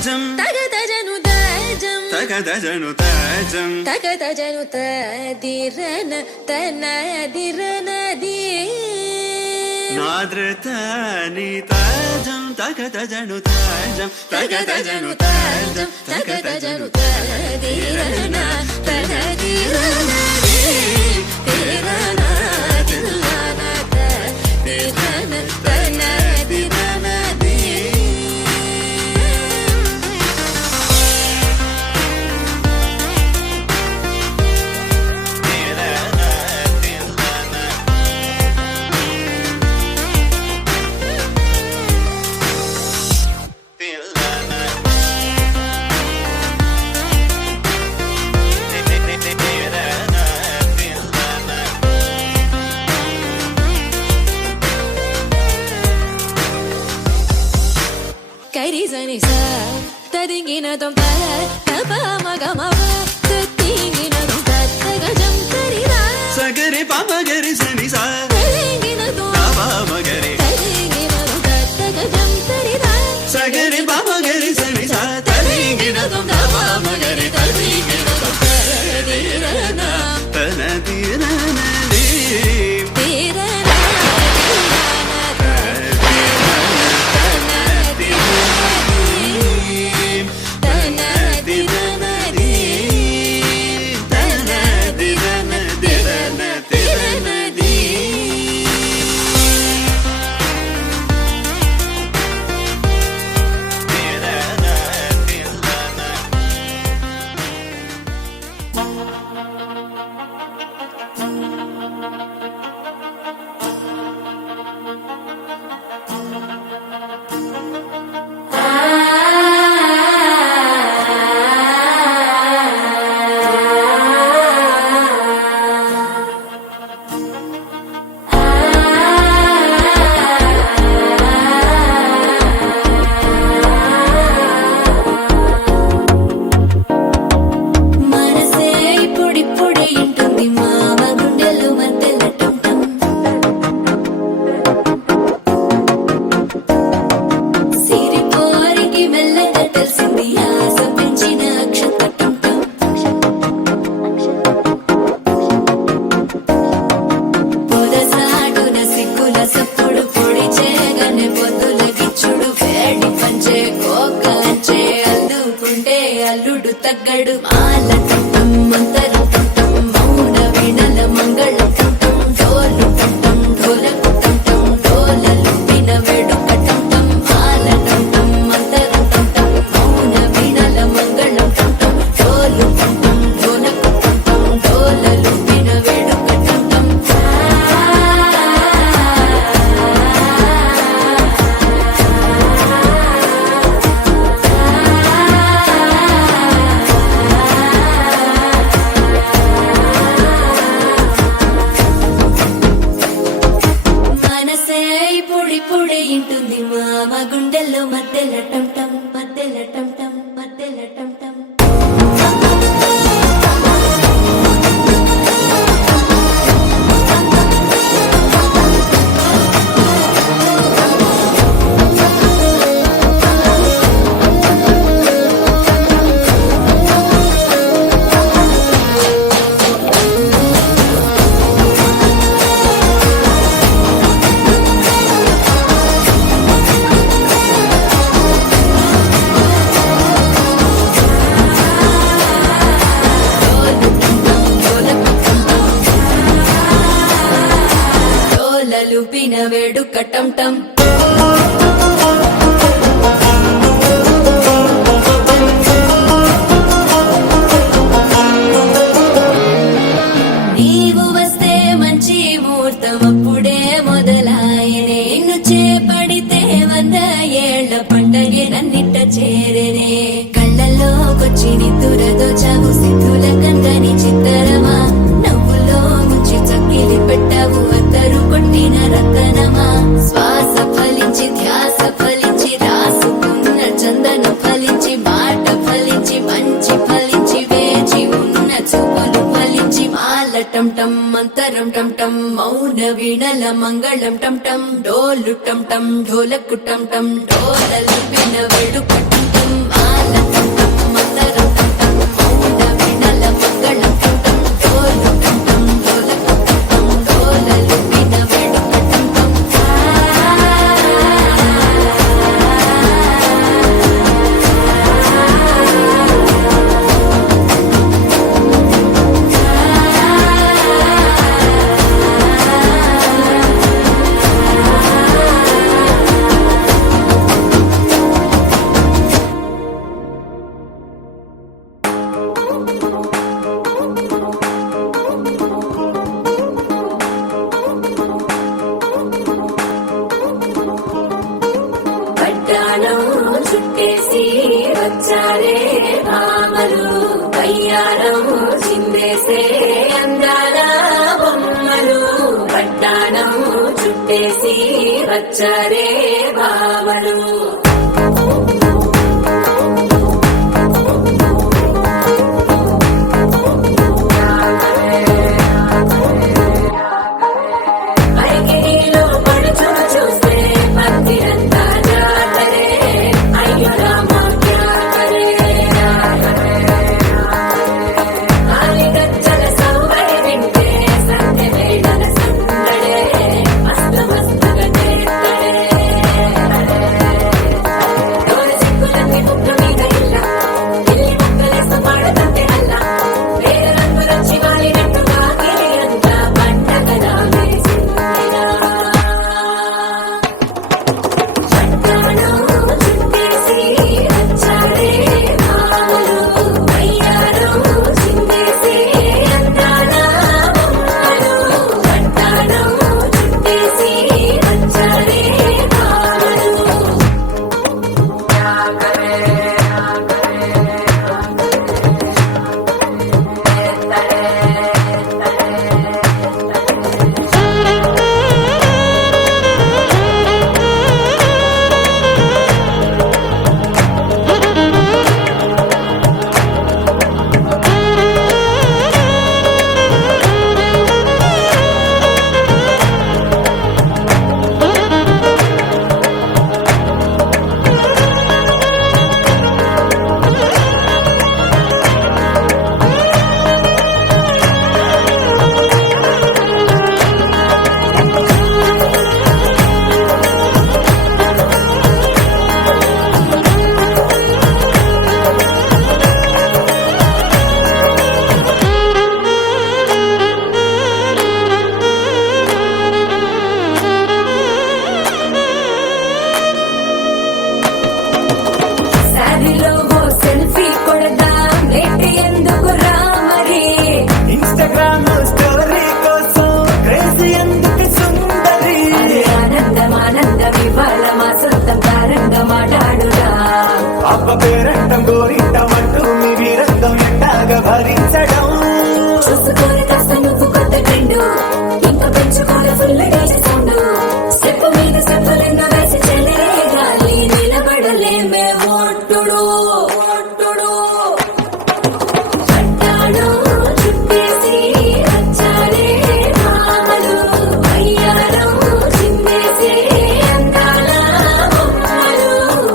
తాజం తగదజను తాజం తగదజను తాజం తగదజను తదిరన తనదిరనది నాద్రతని తాజం తగదజను తాజం తగదజను తాజం తగదజను తదిరన తనదిరనది తిరన తిల్లన తదిరన తనదిరనది కరిజని స తదింగిన దొం తప మగమ తతింగిన దొం తగజం తరిరా సగరి పమగరి సని సా తలింగిన దొం పమగరి తలింగిన దొం తగజం తరిరా సగరి పమగరి సని సా తలింగిన దొం పమగరి తలింగిన దొం తరిరన తనదిరనది అల్లుడు తగ్గడు మాల టం మంతరం టం మౌన వినల మంగళ టం డోలు టం ఢోలకు టం డోలలు విన వేడుక టం మాల టం మంతరం టం మౌన వినల మంగళ టం డోలు టం ఢోలకు టం డోలలు విన వేడుక టం ఇంటుంది మామ గుండెల్లో మధ్యల టం టం మధ్యల టం టం మధ్యల టం టం లుపిన వేడుక టం టం నీవు వస్తే మంచి ముహూర్తం అప్పుడే మొదలాయనే నిన్ను చేపడితే 100 ఏళ్ల పండగే నన్నిట్ట చేరేనే కళ్ళల్లోకొచ్చి నిద్దురదోచావు సిద్ధుల కందని చిత్తరమా నవ్వులో ముంచి చక్కిలి పెట్టావు అద్దరు కొట్టిన రతనమా శ్వాస ఫలించి ధ్యాస ఫలించి రాసుకున్న చందన ఫలించి మాట ఫలించి మంచి ఫలించి వేచి ఉన్న చూపులు ఫలించి మాల టం టం మంతరం టం టం మౌన వీణల మంగళం టం టం డోలు టం టం ఢోలకు టం టం డోలలు విన వేడుక టం టం వచ్చారే భామలు కయ్యారం చిందేసే అందాల బొమ్మలు పట్టాణం చుట్టేసి వచ్చారే భామలు అరిగిలో పడుచును చూస్తే పందిరంతా జాతరే అయ్యో రామ క్యా కరే ఆలిగచ్చల సౌవడి వింటే సంధ్య వేళల సందడే మస్తు మస్తుగా చేస్తడే డోల సిక్కులన్నీ పుట్టు మీద ఇల్ల పిల్లి ముక్కలేస్త పాడుతుంటే అల్ల వేరు రంగులొచ్చి వాలినట్టుగా గిరియంతా పండగలా వేసిందిరా పట్టాణం చుట్టేసి వచ్చాడే భామలు కయ్యారం చిందేసి అందాల బొమ్మలు పట్టాణం చుట్టేసి వచ్చాడే భామలు శారీలో ఓ సెల్ఫీ కొడదాం నెట్టి ఎందుకు రామరి ఇన్స్టాగ్రామ్ స్టోరీ కోసం క్రేజీ ఎందుకు సుందరి ఆనందం ఆనందం ఇవాళ మా సొంతం తారంగా మాట్లాడురా అప్ప పేరంటం గోరింటమంటూ మీ వీరంగం ఎట్టాగా భరించడం చూసుకొని కాస్త నువ్వు కొత్త ట్రెండ్ ఇంకా పెంచుకోలే ఫుల్ డేస్ సౌండ్ స్టెప్ మీద స్టెప్పులెన్నో వేసి చెల్లే గాలి నిలబడలేమే ఒట్టుడు ఒట్టుడు పట్టాణం చుట్టేసి వచ్చారే భామలు కయ్యారం చిందేసి అందాల బొమ్మలు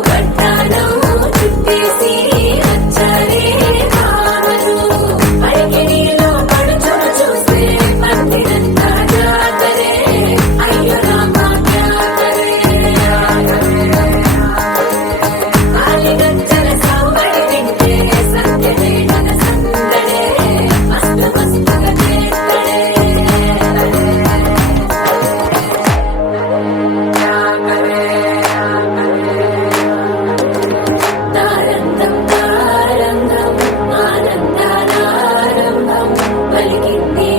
పట్టాణం చుట్టేసి వచ్చారే భామలు అరిగిలో పడుచును చూస్తే పందిరంతా జాతరే అయ్యో రామ క్యా కరే ఆలిగచ్చల సౌవడి వింటే సంధ్య వేళల సందడే మస్తు మస్తుగా చేస్తడే తారంగం తారంగం ఆనందానారంభం పలికింది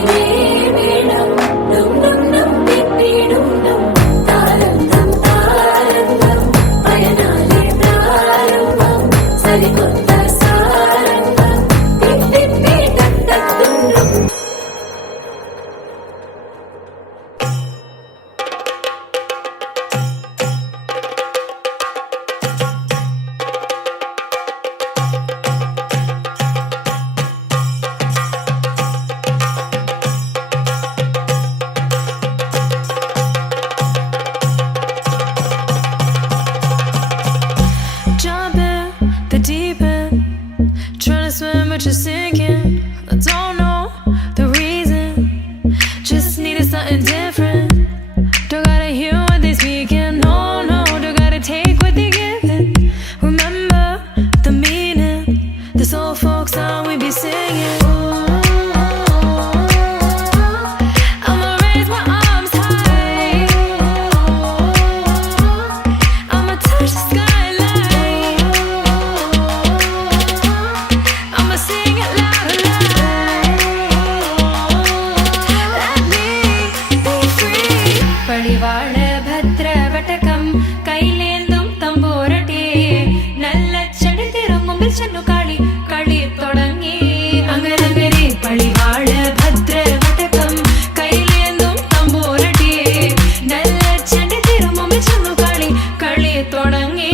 వేణం డుం డుం డుం తిప్పి డుం డుం తారంగం తారంగం పయనాలే ప్రారంభం సరికొత్త సారంగం తిప్పి టక్ డుం డుం Jump in the deep ചെന്നു കളി കളി തുടങ്ങി അങ്ങനെ പളിവാള ഭദ്രവടകം കയ്യിലേന്തും തമ്പൂരടിയെ നല്ല ചെണ്ടി തിരുമുമ്പിൽ ചെന്നു കളി കളി തുടങ്ങി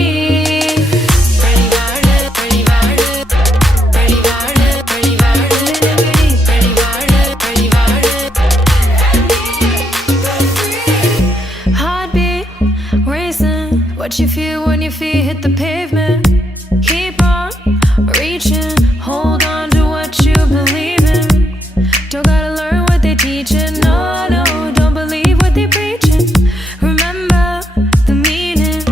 What you feel when your feet hit the pavement? Keep on reaching, hold on to what you believe in. Don't gotta learn what they teaching, no, no, don't believe what they preaching. Remember the meaning,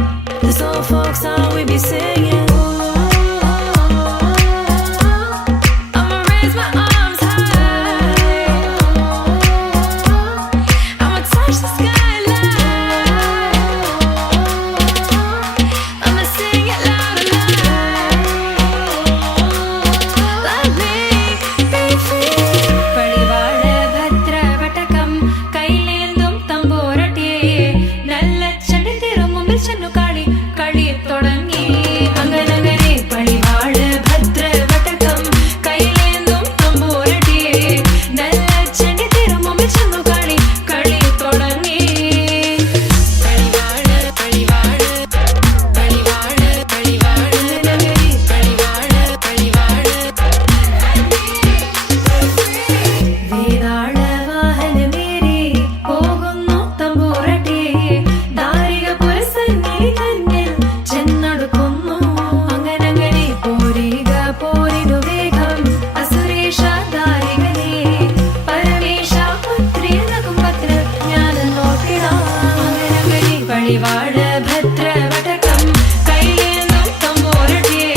this old folk song we be singing. I'ma raise my arms high, I'ma touch the skyline. I'ma sing it loud and loud. Let me be free. പളിവാള ഭദ്രവടകം കയ്യിലേന്തും തമ്പൂരടിയെ നല്ല ചെണ്ടി തിരുമുമ്പിൽ ചെന്നു കളി കളി തുടങ്ങി അങ്ങനെ പളിവാള ഭദ്രവടകം കയ്യിലേന്തും തമ്പൂരടിയെ നല്ല ചെണ്ടി തിരുമുമ്പിൽ ചെന്നു കളി കളി തുടങ്ങി വേതാളവാഹനമേറി പോകുന്നു തമ്പൂരടിയെ ദാരിക പുരസന്നിധി തന്നിൽ ചെന്നടുക്കുന്നു അങ്ങനെ പോരിക പോരിനു വേഗം അസുരേഷ ദാരികനെ പരമേശ പുത്രിയനകും പത്ര ഞാൻ നോക്കിടാം അങ്ങനെ പളിവാള ഭദ്രവടകം കയ്യിലേന്തും തമ്പൂരടിയെ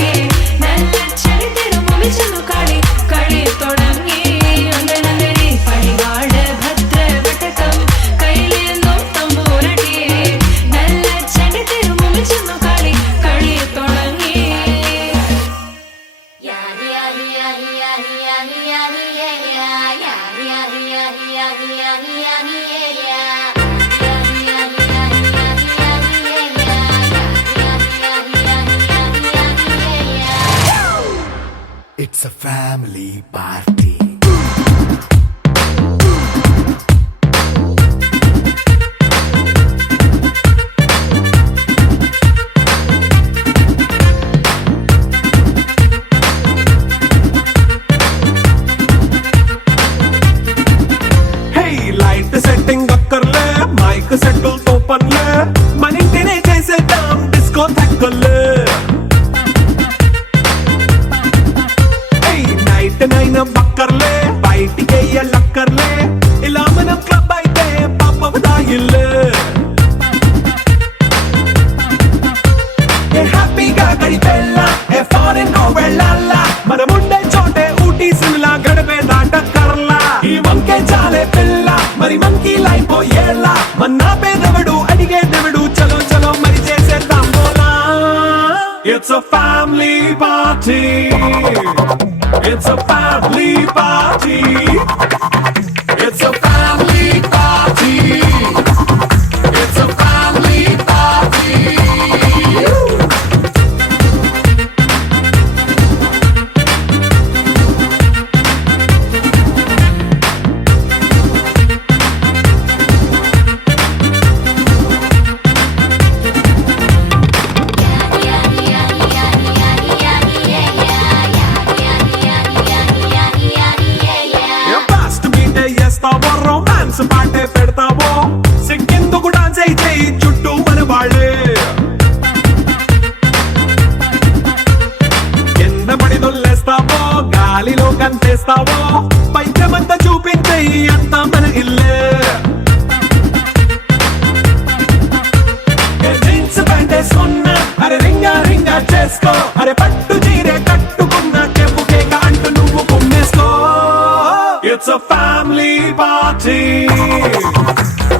നല്ല ചെടി തിരുമുമ്പിൽ ചെന്നു കളി കളി തുടങ്ങി അങ്ങനെ പളിവാള ഭദ്രവടകം കയ്യിലേന്തും തമ്പൂരടിയെ നല്ല ചെടി തിരുമുമ്പിൽ ചെന്നു കളി കളി തുടങ്ങി It's a family party. Hey, light setting అక్కర్లే మైక్ సెట్టుల్ తో పనులే మన ఇంటినే చేసేద్దాం డిస్కో థక్కర్లే నైట్ నైన్ బక్కర్లే బయటికి లక్కర్లే ఇలా మనం క్లబ్ అయితే పాపదాయిల్లే హ్యాపీగా గడిపెళ్ళ ఏ ఫారెన్ నో వెళ్ళాలా మనముండే చోటే ఊటీ సిమ్లా గడిపే దాటక్కర్లా ఈ వంకే చాలే పిల్ల మరి మంకీ లైఫ్ ఏళ్ళ మన్నా పేదవడు అడిగేదెవడు చలో చలో మరి చేసేద్దాం బోలా It's a family party. It's a family party. It's a family party. It's a family party. Fast beat చేస్తావో రొమాన్స్ పాటే పెడతావో సిక్కిందుకు డాన్స్ చేయి చుట్టూ మన వాళ్ళే కింద పడి దొల్లేస్తావో గాలిలో కంతేస్తావో పైకమంతా చూపించేయి అంతా మన ఇల్లే జీన్స్ ప్యాంట్ వేసుకున్నా అరే రింగా రింగా చేసుకో అరే పట్టు చీరే కట్టుకున్నా చెప్పుకే అంటూ నువ్వు కుమ్మేసుకో It's a family party.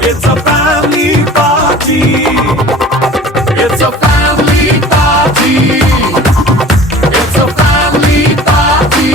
It's a family party. It's a family party. It's a family party.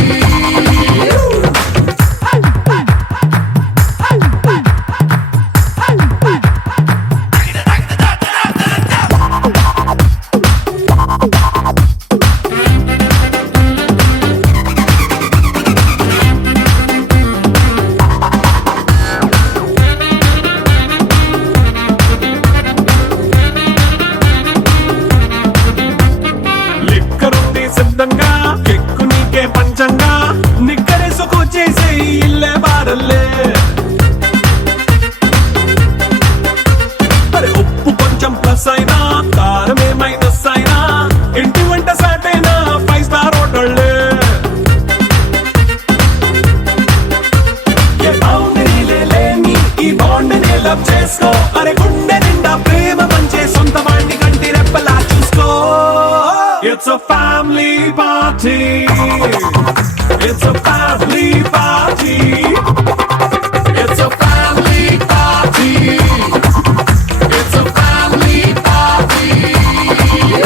family party. It's a family party. It's a family party. It's a family party.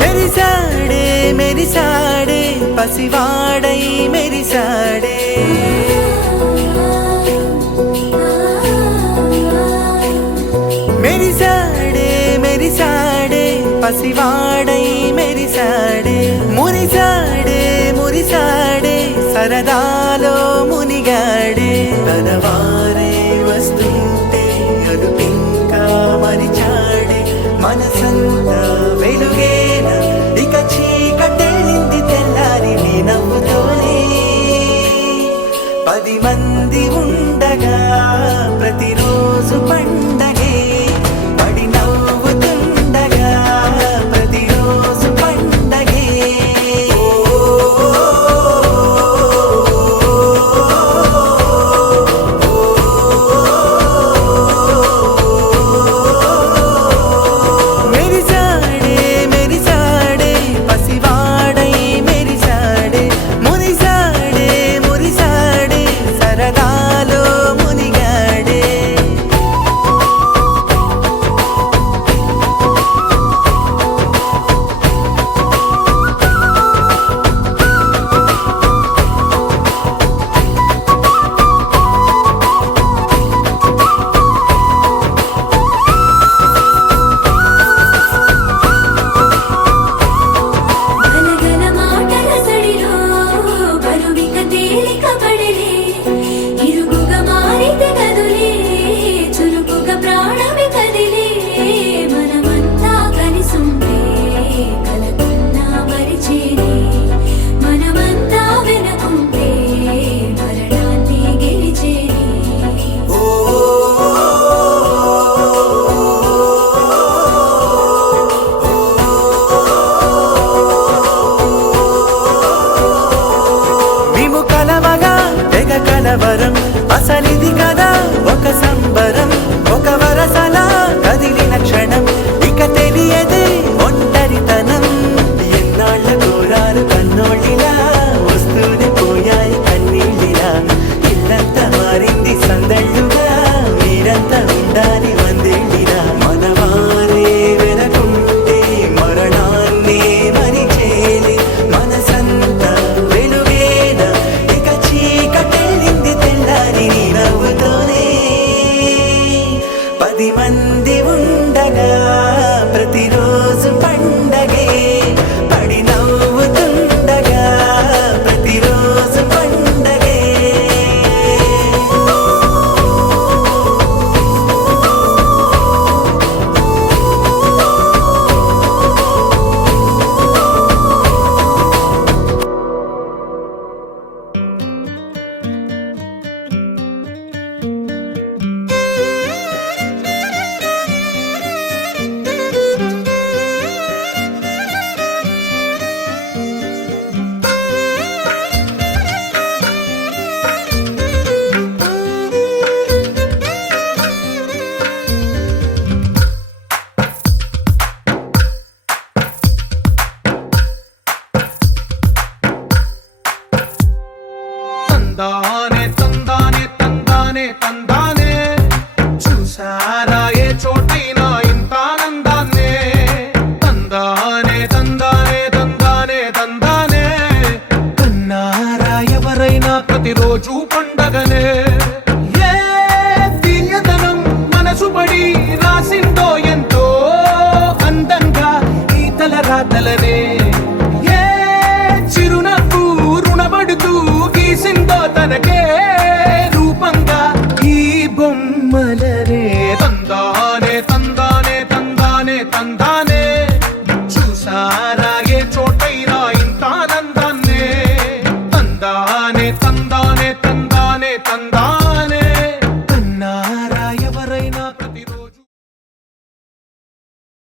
మెరిసాడే మెరిసాడే పసివాడై మెరిసాడే మెరిసాడే మెరిసాడే పసివాడై మెరిసాడే మురిసాడే మురిసాడే సరదాలో మునిగాడే తనవారే వస్తుంటే అదుపింకా మరిచాడే మనసంతా వెలుగేన ఇక చీకటెళ్ళింది తెల్లారి నీ నవ్వుతోనే 10 మంది ఉండగా ప్రతిరోజు పండగే పడి నవ్వుతుండగా ప్రతిరోజు పండగే మెరిసాడే మెరిసాడే పసివాడై మెరిసాడే మురిసాడే మురిసాడే సరదాలో మునిగాడే తంద